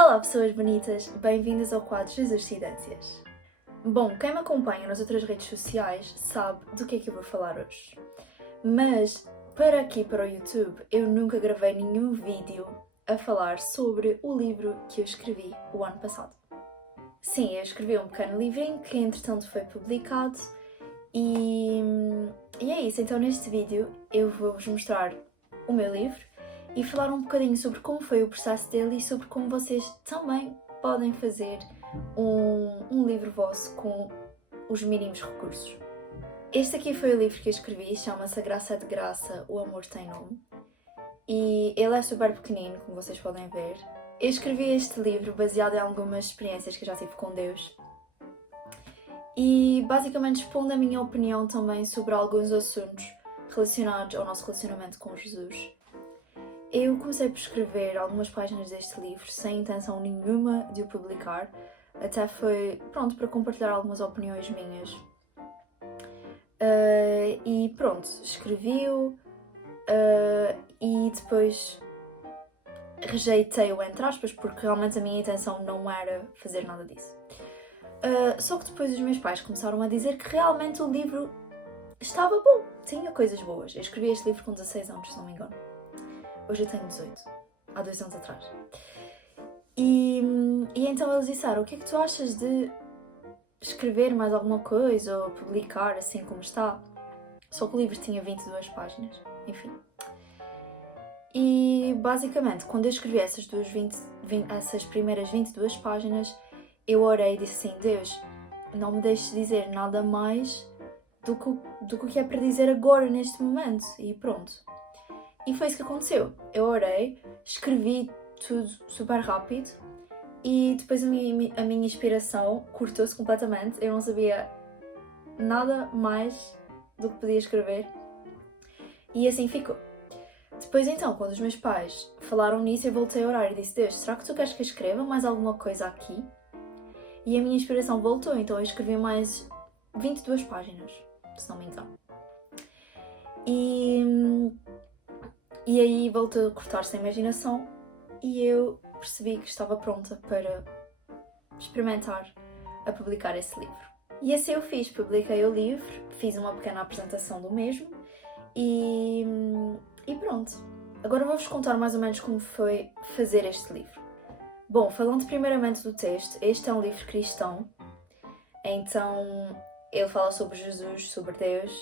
Olá pessoas bonitas, bem-vindas ao quadro Jesuscidências. Bom, quem me acompanha nas outras redes sociais sabe do que é que eu vou falar hoje. Mas, para o YouTube, eu nunca gravei nenhum vídeo a falar sobre o livro que eu escrevi o ano passado. Sim, eu escrevi um pequeno livrinho que entretanto foi publicado e é isso. Então neste vídeo eu vou-vos mostrar o meu livro e falar um bocadinho sobre como foi o processo dele e sobre como vocês também podem fazer um livro vosso com os mínimos recursos. Este aqui foi o livro que eu escrevi, chama-se A Graça é de Graça, O Amor Tem Nome. E ele é super pequenino, como vocês podem ver. Eu escrevi este livro baseado em algumas experiências que eu já tive com Deus. E basicamente expondo a minha opinião também sobre alguns assuntos relacionados ao nosso relacionamento com Jesus. Eu comecei por escrever algumas páginas deste livro sem intenção nenhuma de o publicar, até foi, para compartilhar algumas opiniões minhas. E pronto, escrevi-o e depois rejeitei-o entre aspas, porque realmente a minha intenção não era fazer nada disso. Só que depois os meus pais começaram a dizer que realmente o livro estava bom, tinha coisas boas. Eu escrevi este livro com 16 anos, se não me engano. Hoje eu tenho 18, há 2 anos atrás. E então eles disseram, o que é que tu achas de escrever mais alguma coisa ou publicar assim como está? Só que o livro tinha 22 páginas, enfim. E basicamente, quando eu escrevi essas primeiras 22 páginas, eu orei e disse assim, Deus, não me deixes dizer nada mais do que é para dizer agora, neste momento. E pronto. E foi isso que aconteceu. Eu orei, escrevi tudo super rápido e depois a minha inspiração cortou-se completamente. Eu não sabia nada mais do que podia escrever. E assim ficou. Depois então, quando os meus pais falaram nisso, eu voltei a orar e disse, Deus, será que tu queres que eu escreva mais alguma coisa aqui? E a minha inspiração voltou, então eu escrevi mais 22 páginas, se não me engano. E aí voltou a cortar-se a imaginação e eu percebi que estava pronta para experimentar a publicar esse livro. E assim eu fiz, publiquei o livro, fiz uma pequena apresentação do mesmo e pronto. Agora vou-vos contar mais ou menos como foi fazer este livro. Bom, falando primeiramente do texto, este é um livro cristão, então ele fala sobre Jesus, sobre Deus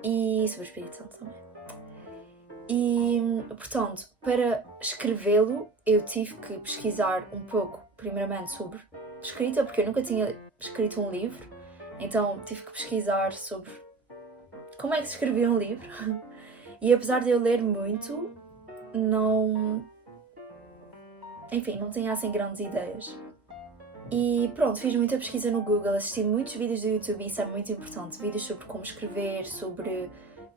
e sobre o Espírito Santo também. E, portanto, para escrevê-lo, eu tive que pesquisar um pouco, primeiramente, sobre escrita, porque eu nunca tinha escrito um livro, então tive que pesquisar sobre como é que se escrevia um livro. E apesar de eu ler muito, não tinha assim grandes ideias. E pronto, fiz muita pesquisa no Google, assisti muitos vídeos do YouTube e isso é muito importante. Vídeos sobre como escrever, sobre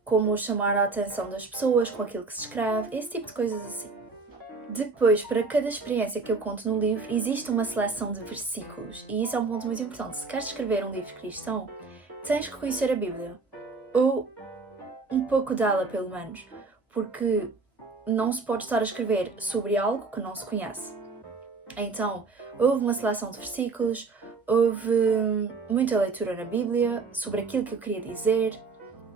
como chamar a atenção das pessoas com aquilo que se escreve, esse tipo de coisas assim. Depois, para cada experiência que eu conto no livro, existe uma seleção de versículos e isso é um ponto muito importante. Se queres escrever um livro cristão, tens que conhecer a Bíblia, ou um pouco dela pelo menos, porque não se pode estar a escrever sobre algo que não se conhece. Então, houve uma seleção de versículos, houve muita leitura na Bíblia sobre aquilo que eu queria dizer,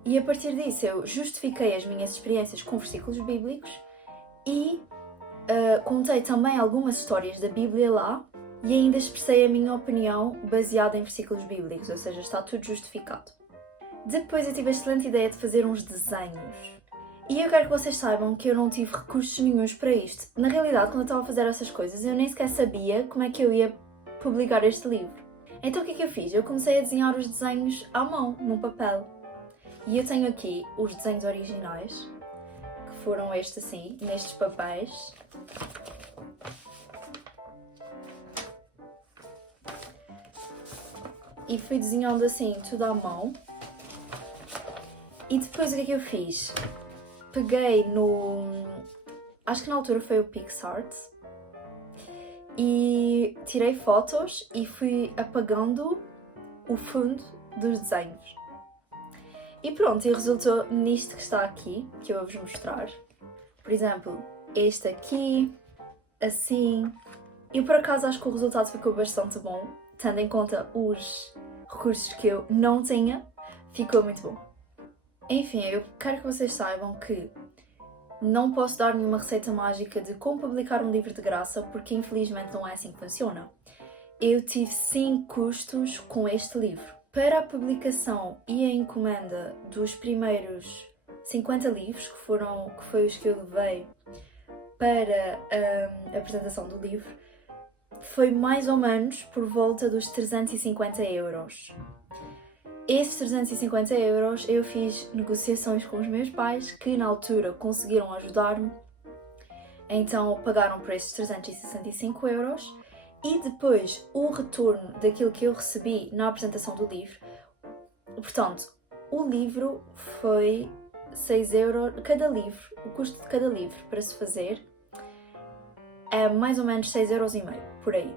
e a partir disso eu justifiquei as minhas experiências com versículos bíblicos e contei também algumas histórias da Bíblia lá e ainda expressei a minha opinião baseada em versículos bíblicos, ou seja, está tudo justificado. Depois eu tive a excelente ideia de fazer uns desenhos. E eu quero que vocês saibam que eu não tive recursos nenhuns para isto. Na realidade, quando eu estava a fazer essas coisas, eu nem sequer sabia como é que eu ia publicar este livro. Então o que é que eu fiz? Eu comecei a desenhar os desenhos à mão, no papel. E eu tenho aqui os desenhos originais, que foram estes assim, nestes papéis. E fui desenhando assim, tudo à mão. E depois o que é que eu fiz? Peguei acho que na altura foi o PixArt, e tirei fotos e fui apagando o fundo dos desenhos. E pronto, e resultou nisto que está aqui, que eu vou-vos mostrar. Por exemplo, este aqui, assim, E por acaso acho que o resultado ficou bastante bom, tendo em conta os recursos que eu não tinha, ficou muito bom. Enfim, eu quero que vocês saibam que não posso dar nenhuma receita mágica de como publicar um livro de graça, porque infelizmente não é assim que funciona. Eu tive 5 custos com este livro. Para a publicação e a encomenda dos primeiros 50 livros, que foi os que eu levei para a apresentação do livro, foi mais ou menos por volta dos 350 euros. Esses 350 euros eu fiz negociações com os meus pais, que na altura conseguiram ajudar-me, então pagaram por esses 365 euros e depois o retorno daquilo que eu recebi na apresentação do livro. Portanto, o livro foi 6 euros cada livro, o custo de cada livro para se fazer é mais ou menos 6,5 euros por aí.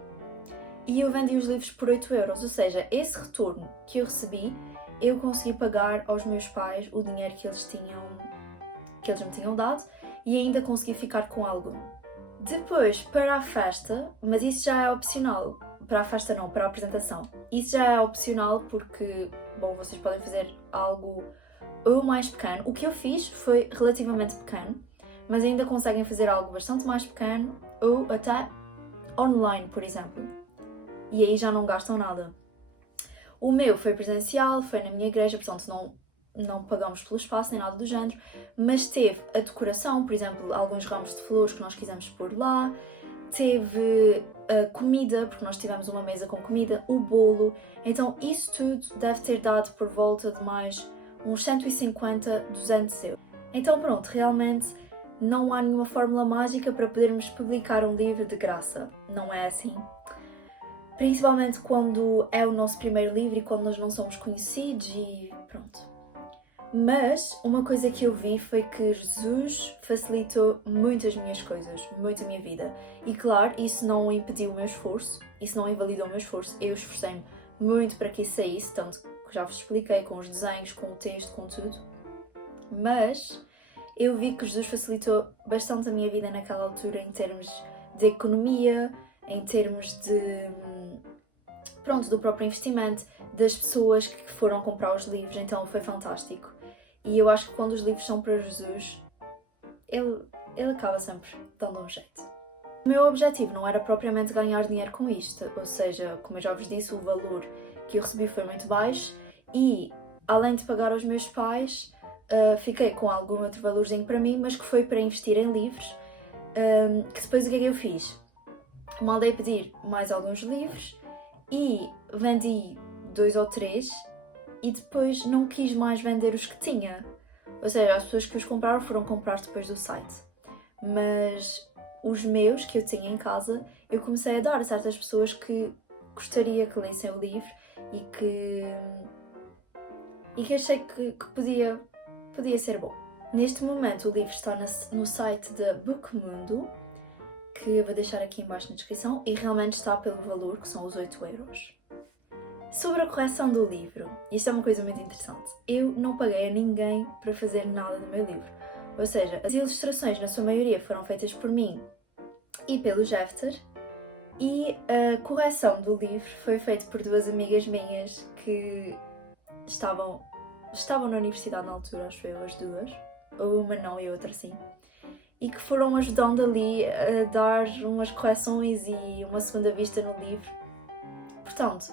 E eu vendi os livros por 8 euros, ou seja, esse retorno que eu recebi, eu consegui pagar aos meus pais o dinheiro que eles me tinham dado e ainda consegui ficar com algo. Depois, para a festa, mas isso já é opcional, para a festa não, para a apresentação. Isso já é opcional porque, bom, vocês podem fazer algo ou mais pequeno. O que eu fiz foi relativamente pequeno, mas ainda conseguem fazer algo bastante mais pequeno ou até online, por exemplo. E aí já não gastam nada. O meu foi presencial, foi na minha igreja, portanto não pagamos pelo espaço nem nada do género, mas teve a decoração, por exemplo, alguns ramos de flores que nós quisemos pôr lá, teve a comida, porque nós tivemos uma mesa com comida, o bolo, então isso tudo deve ter dado por volta de mais uns 150, 200 euros. Então pronto, realmente não há nenhuma fórmula mágica para podermos publicar um livro de graça, não é assim. Principalmente quando é o nosso primeiro livro e quando nós não somos conhecidos e pronto. Mas uma coisa que eu vi foi que Jesus facilitou muito as minhas coisas, muito a minha vida. E claro, isso não impediu o meu esforço, isso não invalidou o meu esforço. Eu esforcei-me muito para que isso saísse, tanto que já vos expliquei com os desenhos, com o texto, com tudo. Mas eu vi que Jesus facilitou bastante a minha vida naquela altura em termos de economia, em termos do próprio investimento, das pessoas que foram comprar os livros, então foi fantástico. E eu acho que quando os livros são para Jesus, ele acaba sempre dando um jeito. O meu objetivo não era propriamente ganhar dinheiro com isto, ou seja, como eu já vos disse, o valor que eu recebi foi muito baixo e, além de pagar aos meus pais, fiquei com algum outro valorzinho para mim, mas que foi para investir em livros, que depois o que é que eu fiz? Mandei pedir mais alguns livros e vendi 2 ou 3 e depois não quis mais vender os que tinha. Ou seja, as pessoas que os compraram foram comprar depois do site. Mas os meus que eu tinha em casa, eu comecei a dar a certas pessoas que gostaria que lessem o livro e que achei que podia ser bom. Neste momento o livro está no site da Bookmundo, que eu vou deixar aqui em baixo na descrição, e realmente está pelo valor, que são os 8 euros. Sobre a correção do livro, isto é uma coisa muito interessante. Eu não paguei a ninguém para fazer nada do meu livro. Ou seja, as ilustrações, na sua maioria, foram feitas por mim e pelo Jefter, e a correção do livro foi feita por 2 amigas minhas que estavam na universidade na altura, acho eu, as duas. Ou uma não e a outra sim. E que foram ajudando ali a dar umas correções e uma segunda vista no livro. Portanto,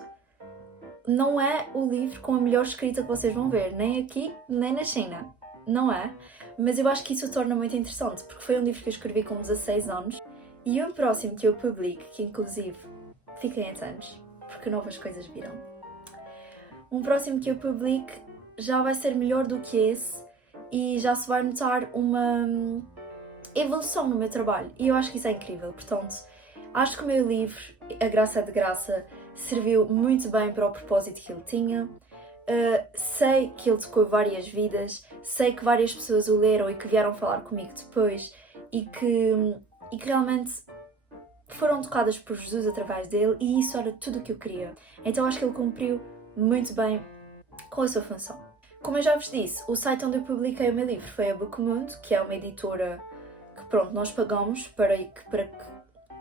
não é o livro com a melhor escrita que vocês vão ver, nem aqui, nem na China. Não é? Mas eu acho que isso o torna muito interessante, porque foi um livro que eu escrevi com 16 anos e o próximo que eu publique, que inclusive fiquem atentos, porque novas coisas virão. Um próximo que eu publique já vai ser melhor do que esse e já se vai notar uma evolução no meu trabalho e eu acho que isso é incrível. Portanto, acho que o meu livro, A Graça é de Graça, serviu muito bem para o propósito que ele tinha. Sei que ele tocou várias vidas, sei que várias pessoas o leram e que vieram falar comigo depois e que realmente foram tocadas por Jesus através dele, e isso era tudo o que eu queria. Então acho que ele cumpriu muito bem com a sua função. Como eu já vos disse, o site onde eu publiquei o meu livro foi a Bookmundo, que é uma editora que, pronto, nós pagamos para que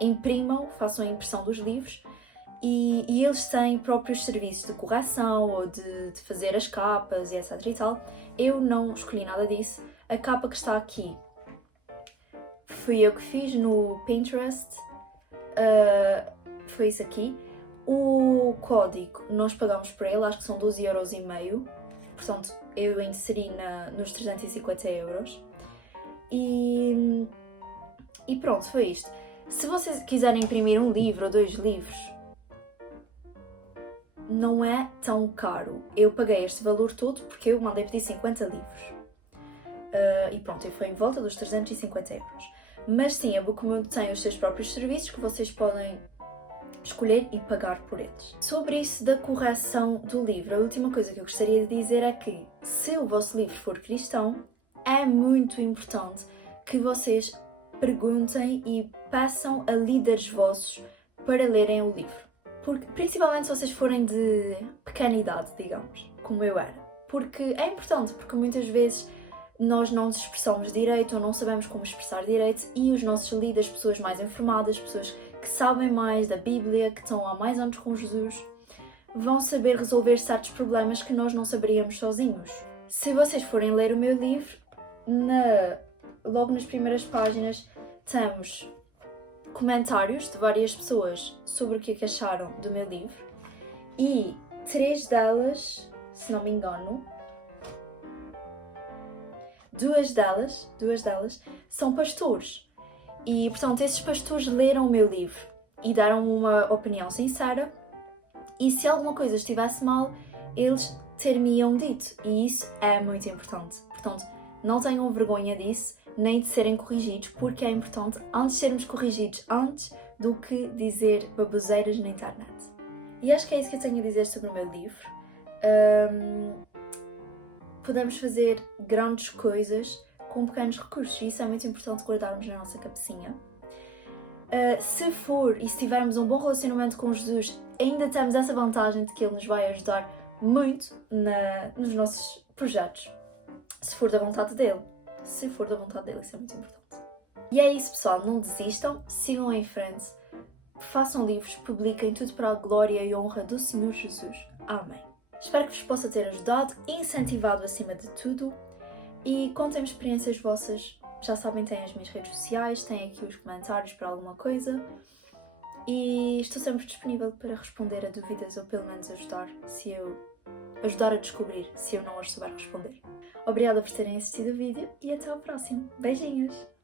imprimam, façam a impressão dos livros e eles têm próprios serviços de correção ou de fazer as capas e etc e tal. Eu não escolhi nada disso. A capa que está aqui fui eu que fiz no Pinterest, foi isso aqui. O código nós pagamos por ele, acho que são 12,5€, portanto eu inseri nos 350€. E pronto, foi isto. Se vocês quiserem imprimir um livro ou 2 livros, não é tão caro. Eu paguei este valor todo porque eu mandei pedir 50 livros. E pronto, foi em volta dos 350€. Mas sim, a Bookmood tem os seus próprios serviços que vocês podem escolher e pagar por eles. Sobre isso da correção do livro, a última coisa que eu gostaria de dizer é que, se o vosso livro for cristão, é muito importante que vocês perguntem e peçam a líderes vossos para lerem o livro. Porque, principalmente se vocês forem de pequena idade, digamos, como eu era. Porque é importante, porque muitas vezes nós não nos expressamos direito ou não sabemos como expressar direito e os nossos líderes, pessoas mais informadas, pessoas que sabem mais da Bíblia, que estão há mais anos com Jesus, vão saber resolver certos problemas que nós não saberíamos sozinhos. Se vocês forem ler o meu livro, logo nas primeiras páginas temos comentários de várias pessoas sobre o que acharam do meu livro e 3 delas, se não me engano, duas delas são pastores. E, portanto, esses pastores leram o meu livro e deram uma opinião sincera e se alguma coisa estivesse mal, eles ter-me-iam dito. E isso é muito importante. Portanto, não tenham vergonha disso, nem de serem corrigidos, porque é importante antes sermos corrigidos antes do que dizer baboseiras na internet. E acho que é isso que eu tenho a dizer sobre o meu livro. Podemos fazer grandes coisas com pequenos recursos e isso é muito importante guardarmos na nossa cabecinha. Se for e se tivermos um bom relacionamento com Jesus, ainda temos essa vantagem de que Ele nos vai ajudar muito nos nossos projetos. Se for da vontade dele. Se for da vontade dele, isso é muito importante. E é isso, pessoal. Não desistam, sigam em frente, façam livros, publiquem tudo para a glória e honra do Senhor Jesus. Amém. Espero que vos possa ter ajudado, incentivado acima de tudo e contem-me experiências vossas. Já sabem, têm as minhas redes sociais, têm aqui os comentários para alguma coisa e estou sempre disponível para responder a dúvidas ou pelo menos ajudar a descobrir se eu não as souber responder. Obrigada por terem assistido o vídeo e até ao próximo. Beijinhos!